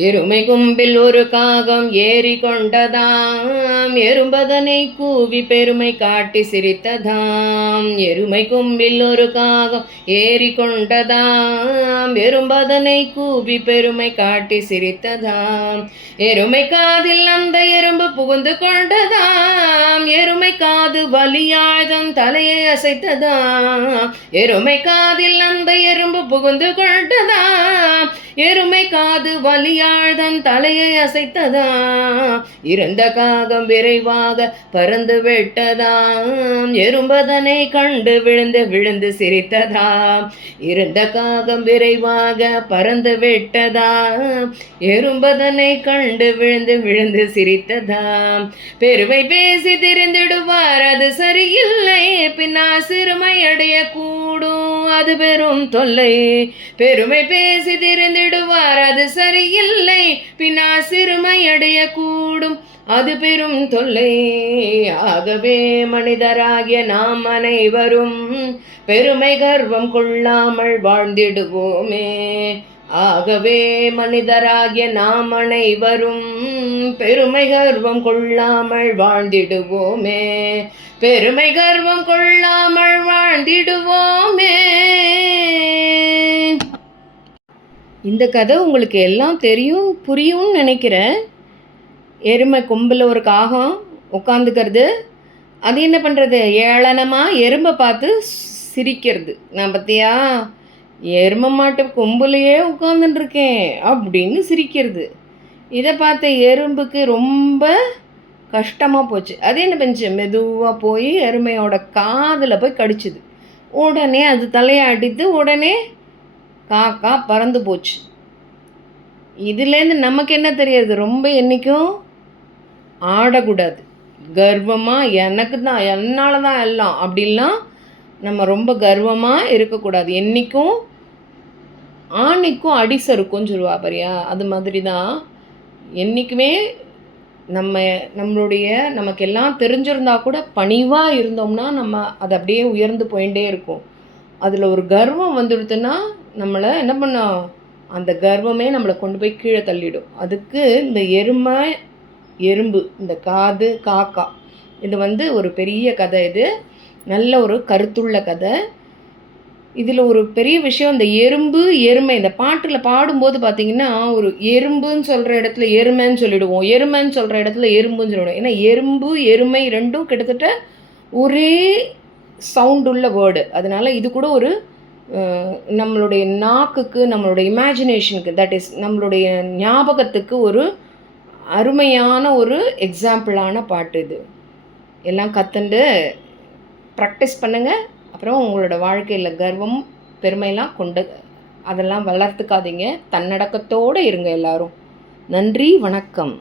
எருமை கும்பில் ஒரு காகம் ஏறி கொண்டதாம், எறும்பதனை கூவி பெருமை காட்டி சிரித்ததாம். எருமை கும்பில் ஒரு காகம் ஏறி கொண்டதாம், எறும்பதனை கூவி பெருமை காட்டி சிரித்ததாம். எருமை காதில் அந்த எறும்பு புகுந்து கொண்டதாம், எருமை காது வலியாழ்தன் தலையை அசைத்ததாம். எருமை காதில் அந்த எறும்பு புகுந்து கொண்டதாம், எருமை காது வலியாழ்தன் தலையை அசைத்ததாம். இருந்த காகம் விரைவாக பறந்து விட்டதாம், எறும்பதனை கண்டு விழுந்து விழுந்து சிரித்ததாம். இருந்த காகம் விரைவாக பறந்து விட்டதாம், எறும்பதனை கண்டு விழுந்து விழுந்து சிரித்ததாம். பெருமை பேசி திரிந்திடுவார் அது சரியில்லை, பின்னால் சிறுமை அடைய கூடும் அது பெரும் தொல்லை. பெருமை பேசி திரிந்திடுவார் அது சரியில்லை, பின்னால் சிறுமை அடைய கூடும் அது பெரும் தொல்லை. ஆகவே மனிதராகிய நாம் அனைவரும் பெருமை கர்வம் கொள்ளாமல் வாழ்ந்திடுவோமே. ஆகவே மனிதராகிய நாம் அனைவரும் பெருமை கர்வம் கொள்ளாமல் வாழ்ந்திடுவோமே. பெருமை கர்வம் கொள்ளாமல் வாழ்ந்திடுவோமே. இந்த கதை உங்களுக்கு எல்லாம் தெரியும், புரியும்னு நினைக்கிறேன். எருமை கொம்பில் ஒரு காகம் உட்காந்துக்கிறது, அது என்ன பண்ணுறது, ஏளனமாக எறும்பை பார்த்து சிரிக்கிறது. நான் பார்த்தியா எருமை மாட்டு கொம்புலையே உட்காந்துட்டுருக்கேன் அப்படின்னு சிரிக்கிறது. இதை பார்த்த எறும்புக்கு ரொம்ப கஷ்டமாக போச்சு. அது என்ன பண்ணுச்சு, மெதுவாக போய் எருமையோட காதில் போய் கடிச்சுது. உடனே அது தலையை அடித்து உடனே காக்கா பறந்து போச்சு. இதுலேருந்து நமக்கு என்ன தெரியாது, ரொம்ப என்றைக்கும் ஆடக்கூடாது. கர்வமாக எனக்கு தான் என்னால் தான் எல்லாம் அப்படின்லாம் நம்ம ரொம்ப கர்வமாக இருக்கக்கூடாது. என்றைக்கும் ஆணைக்கும் அடி சறுக்கும் சொல்லுவா பாரியா, அது மாதிரி தான் என்றைக்குமே நம்மளுடைய நமக்கு எல்லாம் தெரிஞ்சிருந்தா கூட பணிவாக இருந்தோம்னா நம்ம அது அப்படியே உயர்ந்து போயிட்டே இருக்கும். அதில் ஒரு கர்வம் வந்துடுதுன்னா நம்மளை என்ன பண்ணோம், அந்த கர்வமே நம்மளை கொண்டு போய் கீழே தள்ளிடும். அதுக்கு இந்த எறும்பு, இந்த காது, காக்கா, இது ஒரு பெரிய கதை. இது நல்ல ஒரு கருத்துள்ள கதை. இதில் ஒரு பெரிய விஷயம், இந்த எறும்பு எருமை இந்த பாட்டில் பாடும்போது பார்த்திங்கன்னா, ஒரு எறும்புன்னு சொல்கிற இடத்துல எருமைன்னு சொல்லிவிடுவோம், எருமைன்னு சொல்கிற இடத்துல எறும்புன்னு சொல்லிவிடுவோம். ஏன்னா எறும்பு எருமை ரெண்டும் கிட்டத்தட்ட ஒரே சவுண்டுள்ள வேர்டு. அதனால் இது கூட ஒரு நம்மளுடைய நாக்குக்கு, நம்மளுடைய இமேஜினேஷனுக்கு, தட் இஸ் நம்மளுடைய ஞாபகத்துக்கு ஒரு அருமையான ஒரு எக்ஸாம்பிளான பாட்டு இது. எல்லாம் கற்றுண்டு ப்ராக்டிஸ் பண்ணுங்கள். அப்புறம் உங்களோட வாழ்க்கையில் கர்வம் பெருமைலாம் கொண்டு அதெல்லாம் வளர்த்துக்காதீங்க. தன்னடக்கத்தோடு இருங்க எல்லாரும். நன்றி, வணக்கம்.